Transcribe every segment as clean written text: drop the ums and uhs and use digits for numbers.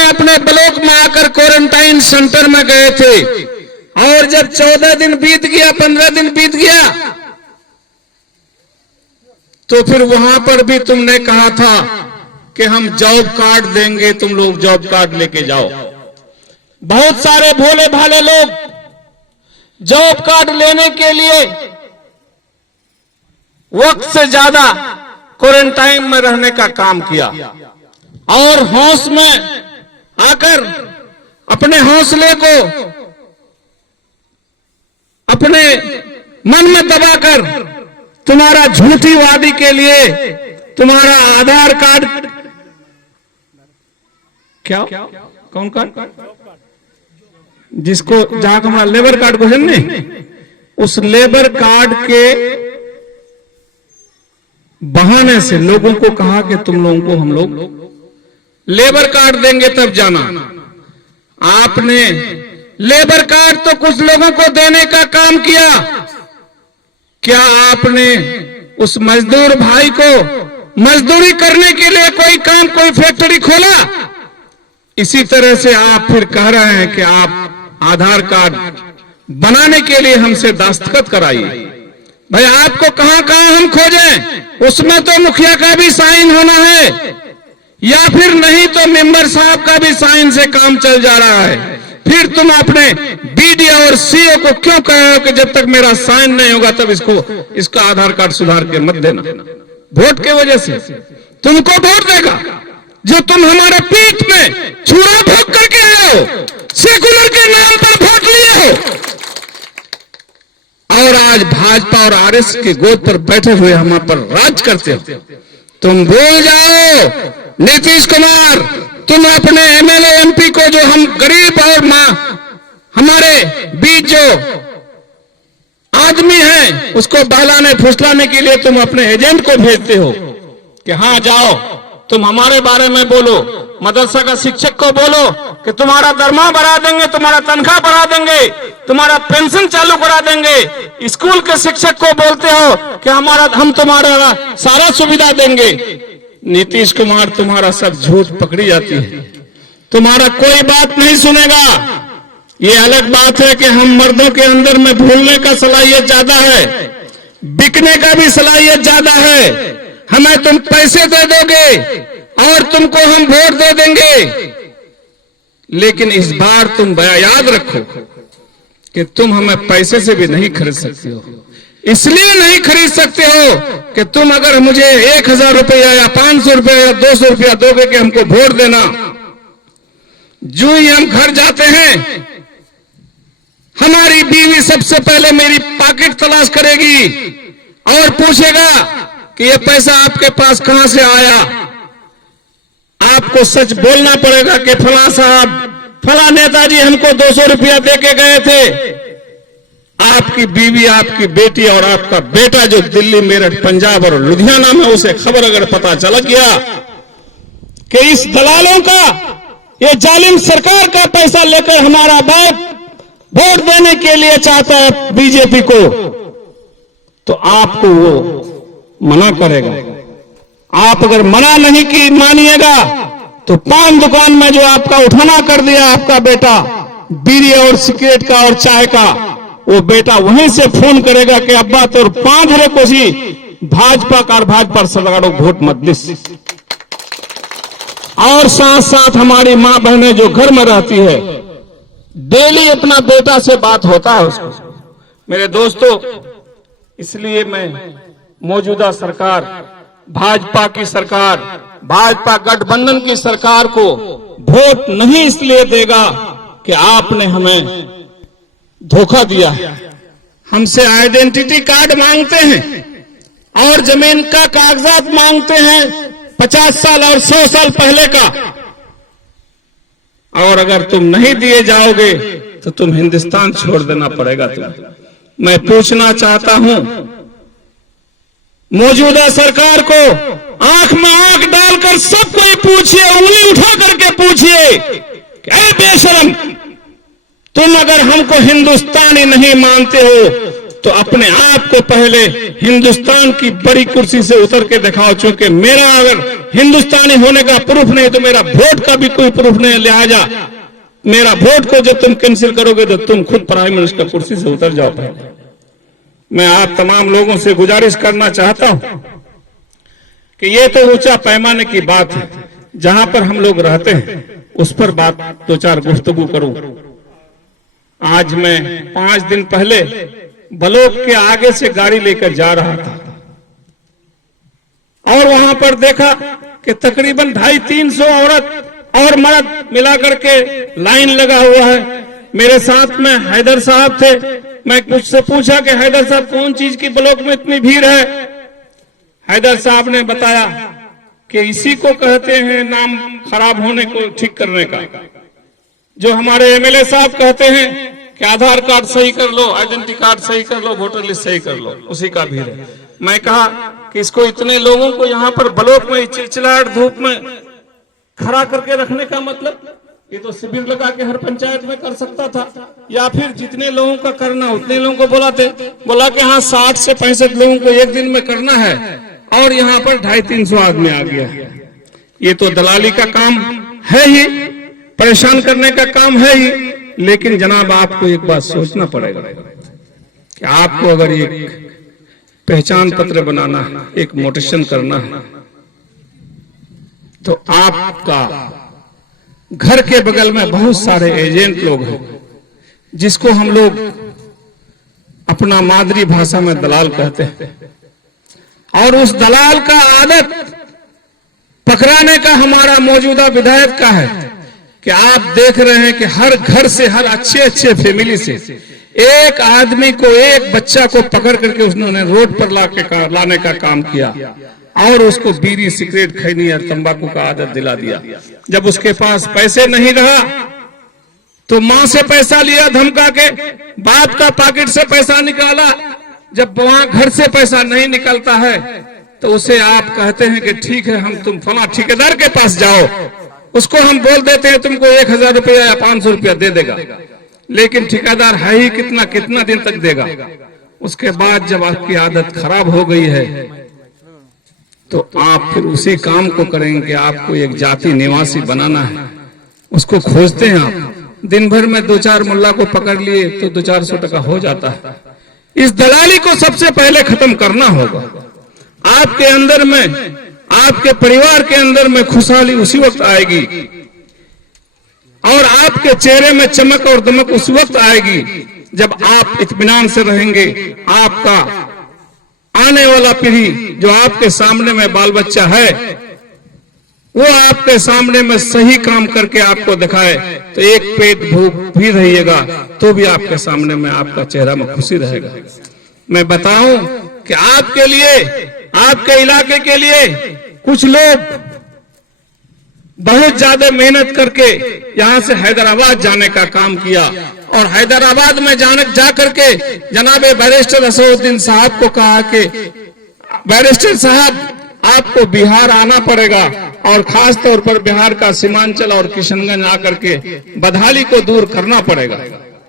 अपने अपने ब्लॉक में आकर क्वारंटाइन सेंटर में गए थे, और जब 14 दिन बीत गया, 15 दिन बीत गया, तो फिर वहां पर भी तुमने कहा था कि हम जॉब कार्ड देंगे, तुम लोग जॉब कार्ड लेके जाओ। बहुत सारे भोले भाले लोग जॉब कार्ड लेने के लिए वक्त से ज्यादा क्वारंटाइन में रहने का काम किया, और होश में आकर अपने हौसले को अपने मन में दबाकर तुम्हारा झूठी वादी के लिए तुम्हारा आधार कार्ड, क्या कौन कार्ड, जिसको जहां हमारा लेबर कार्ड को नहीं, उस लेबर कार्ड के बहाने से लोगों को कहा कि तुम लोगों को हम लोग लेबर कार्ड देंगे तब जाना। आपने लेबर कार्ड तो कुछ लोगों को देने का काम किया, क्या आपने उस मजदूर भाई को मजदूरी करने के लिए कोई काम, कोई फैक्ट्री खोला? इसी तरह से आप फिर कह रहे हैं कि आप आधार कार्ड बनाने के लिए हमसे दस्तखत कराइए। भाई आपको कहां कहां हम खोजें? उसमें तो मुखिया का भी साइन होना है, या फिर नहीं तो मेंबर साहब का भी साइन से काम चल जा रहा है। फिर तुम अपने बीडीओ और सीओ को क्यों कह रहे हो कि जब तक मेरा साइन नहीं होगा तब इसका आधार कार्ड सुधार के मत देना? वोट के वजह से तुमको वोट देगा जो तुम हमारे पीठ में छुरा भोग करके आए हो, सेकुलर के नाम पर वोट लिए हो, और आज भाजपा और आरएस के गोद पर बैठे हुए हम पर राज करते हो। तुम भूल जाओ नीतीश कुमार, तुम अपने एमएलए एमपी को, जो हम गरीब और हमारे बीच जो आदमी हैं, उसको बहलाने फुसलाने के लिए तुम अपने एजेंट को भेजते हो कि हाँ जाओ तुम हमारे बारे में बोलो। मदरसा का शिक्षक को बोलो कि तुम्हारा दरमाह बढ़ा देंगे, तुम्हारा तनख्वाह बढ़ा देंगे, तुम्हारा पेंशन चालू करा देंगे। स्कूल के शिक्षक को बोलते हो कि हम तुम्हारा सारा सुविधा देंगे। नीतीश कुमार, तुम्हारा सब झूठ पकड़ी जाती है, तुम्हारा कोई बात नहीं सुनेगा। ये अलग बात है कि हम मर्दों के अंदर में भूलने का सलाहियत ज्यादा है, बिकने का भी सलाहियत ज्यादा है। हमें तुम पैसे दे दोगे और तुमको हम वोट दे देंगे, लेकिन इस बार तुम याद रखो कि तुम हमें पैसे से भी नहीं खरीद सकते हो। इसलिए नहीं खरीद सकते हो कि तुम अगर मुझे 1000 रुपया या 500 रुपया या 200 रुपया दोगे कि हमको वोट देना, जो ही हम घर जाते हैं हमारी बीवी सबसे पहले मेरी पॉकेट तलाश करेगी और पूछेगा कि ये पैसा आपके पास कहां से आया। आपको सच बोलना पड़ेगा कि फला साहब, फला नेताजी हमको 200 रुपया देके गए थे। आपकी बीवी, आपकी बेटी और आपका बेटा जो दिल्ली, मेरठ, पंजाब और लुधियाना में, उसे खबर अगर पता चल गया कि इस दलालों का, ये जालिम सरकार का पैसा लेकर हमारा बाप वोट देने के लिए चाहता है बीजेपी को, तो आपको वो मना करेगा। आप अगर मना नहीं की मानिएगा तो पान दुकान में जो आपका उठाना कर दिया आपका बेटा, बीड़ी और सिगरेट का और चाय का, वो बेटा वहीं से फोन करेगा कि अब्बा तोर 5 रे कोसी भाजपा का भाजपा सरकारों वोट मत दिस। और साथ साथ हमारी मां बहनें जो घर में रहती है, डेली अपना बेटा से बात होता है उसको। मेरे दोस्तों, इसलिए मैं मौजूदा सरकार, भाजपा की सरकार, भाजपा गठबंधन की सरकार को वोट नहीं इसलिए देगा कि आपने हमें धोखा दिया है। हमसे आइडेंटिटी कार्ड मांगते हैं और जमीन का कागजात मांगते हैं 50 साल और 100 साल पहले का, और अगर तुम नहीं दिए जाओगे तो तुम हिंदुस्तान छोड़ देना पड़ेगा तुम्हें। मैं पूछना चाहता हूं मौजूदा सरकार को, आंख में आंख डालकर सबको पूछिए, उंगली उठा करके पूछिए, ऐ बेशरम, तुम अगर हमको हिंदुस्तानी नहीं मानते हो तो अपने आप को पहले हिंदुस्तान की बड़ी कुर्सी से उतर के दिखाओ। चूंकि मेरा अगर हिंदुस्तानी होने का प्रूफ नहीं तो मेरा वोट का भी कोई प्रूफ नहीं। लिहाजा मेरा वोट को जब तुम कैंसिल करोगे तो तुम खुद प्राइम मिनिस्टर कुर्सी से उतर जाओ। मैं आप तमाम लोगों से गुजारिश करना चाहता हूं कि ये तो ऊंचा पैमाने की बात है, जहां पर हम लोग रहते हैं उस पर बात दो चार गुफ्तगू करूं। आज मैं 5 दिन पहले ब्लॉक के आगे से गाड़ी लेकर जा रहा था और वहां पर देखा कि तकरीबन 250-300 औरत और मर्द मिलाकर के लाइन लगा हुआ है। मेरे साथ में हैदर साहब थे। मैं मुझसे पूछा कि हैदर साहब कौन चीज की ब्लॉक में इतनी भीड़ है? हैदर साहब ने बताया कि इसी को कहते हैं नाम खराब होने को ठीक करने का। जो हमारे एमएलए साहब कहते हैं कि आधार कार्ड सही कर लो, आइडेंटिटी कार्ड सही कर लो, वोटर लिस्ट सही कर लो, उसी का भीड़ है। मैं कहा कि इसको इतने लोगों को यहाँ पर ब्लॉक में चिलचिलाहट धूप में खड़ा करके रखने का मतलब, ये तो शिविर लगा के हर पंचायत में कर सकता था, या फिर जितने लोगों का करना उतने लोगों को बोला कि हाँ 60 से 65 लोगों को एक दिन में करना है और यहाँ पर 250-300 आदमी आ गया। ये तो दलाली का काम है ही, परेशान करने का काम है ही। लेकिन जनाब आपको एक बात सोचना पड़ेगा कि आपको अगर एक पहचान पत्र बनाना है, एक मोटेशन करना है, तो आपका घर के बगल में बहुत सारे एजेंट लोग हैं जिसको हम लोग अपना मादरी भाषा में दलाल कहते हैं, और उस दलाल का आदत पकड़ाने का हमारा मौजूदा विधायक का है कि आप देख रहे हैं कि हर घर से, हर अच्छे फैमिली से एक आदमी को, एक बच्चा को पकड़ करके उन्होंने रोड पर लाने का काम किया और उसको बीड़ी, सिगरेट, खैनी और तंबाकू का आदत दिला दिया। जब उसके पास पैसे नहीं रहा तो मां से पैसा लिया धमका के, बाप का पॉकेट से पैसा निकाला। जब वहां घर से पैसा नहीं निकलता है तो उसे आप कहते हैं कि ठीक है, तुम फला ठेकेदार के पास जाओ, उसको हम बोल देते हैं तुमको 1000 रुपया या 500 रुपया दे देगा, लेकिन ठेकेदार है ही कितना दिन तक देगा। उसके बाद जब आपकी आदत खराब हो गई है तो आप फिर उसी काम को करेंगे कि आपको एक जाति निवासी बनाना है। उसको खोजते हैं आप, दिन भर में 2-4 मुल्ला को पकड़ लिए तो 200-400 टका हो जाता है। इस दलाली को सबसे पहले खत्म करना होगा। आपके अंदर में, आपके परिवार के अंदर में खुशहाली उसी वक्त आएगी और आपके चेहरे में चमक और दमक उस वक्त आएगी जब आप इत्मीनान से रहेंगे। आपका आने वाला पीढ़ी जो आपके सामने में बाल बच्चा है वो आपके सामने में सही काम करके आपको दिखाए तो एक पेट भूख भी रहिएगा तो भी आपके सामने में आपका चेहरा में खुशी रहेगा। मैं बताऊं कि आपके लिए, आपके इलाके के लिए कुछ लोग बहुत ज्यादा मेहनत करके यहां से हैदराबाद जाने का काम किया और हैदराबाद में जा करके जनाब बैरिस्टर असदुद्दीन साहब को कहा कि बैरिस्टर साहब आपको बिहार आना पड़ेगा और खास तौर पर बिहार का सीमांचल और किशनगंज आकर के बदहाली को दूर करना पड़ेगा।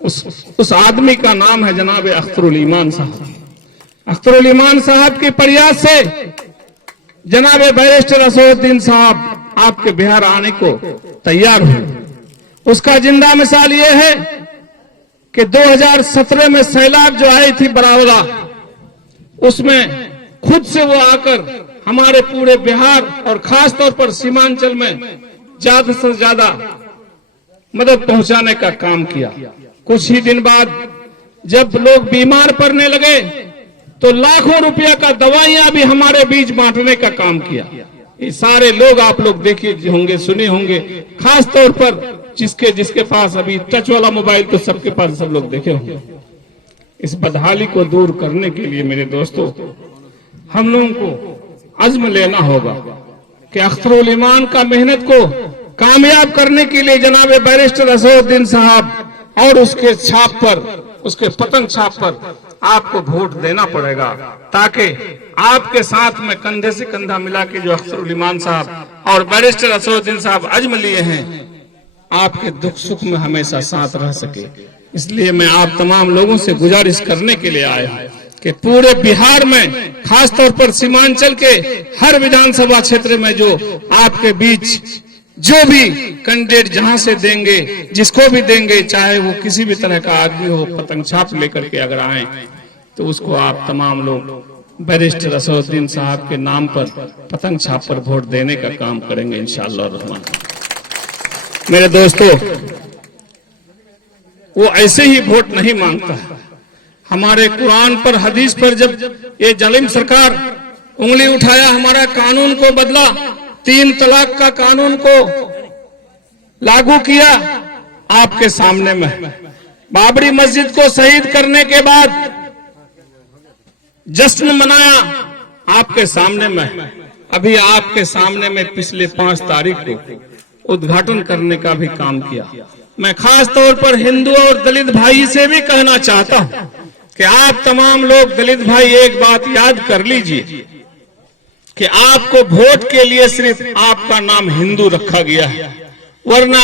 उस आदमी का नाम है जनाब अख्तरुल ईमान साहब। अख्तरुल ईमान साहब के प्रयास से जनाब बैरिस्टर असदुद्दीन साहब आपके बिहार आने को तैयार हुए। उसका जिंदा मिसाल ये है कि 2017 में सैलाब जो आई थी बरावला, उसमें खुद से वो आकर हमारे पूरे बिहार और खास तौर पर सीमांचल में ज्यादा से ज्यादा मदद पहुंचाने का काम किया। कुछ ही दिन बाद जब लोग बीमार पड़ने लगे तो लाखों रुपया का दवाइयां भी हमारे बीच बांटने का काम किया। ये सारे लोग आप लोग देखे होंगे, सुने होंगे, खास तौर पर जिसके पास अभी टच वाला मोबाइल तो सबके पास, सब लोग देखे होंगे। इस बदहाली को दूर करने के लिए मेरे दोस्तों हम लोगों को अज़्म लेना होगा कि अख्तरुल ईमान का मेहनत को कामयाब करने के लिए जनाब बैरिस्टर असदुद्दीन साहब और उसके छाप पर, उसके पतंग छाप पर आपको वोट देना पड़ेगा ताकि आपके साथ में कंधे से कंधा मिला के जो अख्तरुल ईमान साहब और बैरिस्टर असदुद्दीन साहब अज़्म लिए हैं आपके दुख सुख में हमेशा साथ रह सके। इसलिए मैं आप तमाम लोगों से गुजारिश करने के लिए आया हूं कि पूरे बिहार में, खासतौर पर सीमांचल के हर विधानसभा क्षेत्र में जो आपके बीच जो भी कैंडिडेट जहां से देंगे, जिसको भी देंगे, चाहे वो किसी भी तरह का आदमी हो, पतंग छाप लेकर के अगर आए तो उसको आप तमाम लोग बैरिस्टर असदुद्दीन साहब के नाम पर पतंग छाप पर वोट देने का काम करेंगे इंशाअल्लाह रहमान। मेरे दोस्तों, वो ऐसे ही वोट नहीं मांगता है। हमारे कुरान पर, हदीस पर जब ये जालिम सरकार उंगली उठाया, हमारा कानून को बदला, 3 तलाक का कानून को लागू किया आपके सामने में, बाबरी मस्जिद को शहीद करने के बाद जश्न मनाया आपके सामने में, अभी आपके सामने में पिछले 5 तारीख को उद्घाटन करने का भी काम किया। मैं खास तौर पर हिंदू और दलित भाई से भी कहना चाहता हूं कि आप तमाम लोग दलित भाई एक बात याद कर लीजिए कि आपको वोट के लिए सिर्फ आपका नाम हिंदू रखा गया है, वरना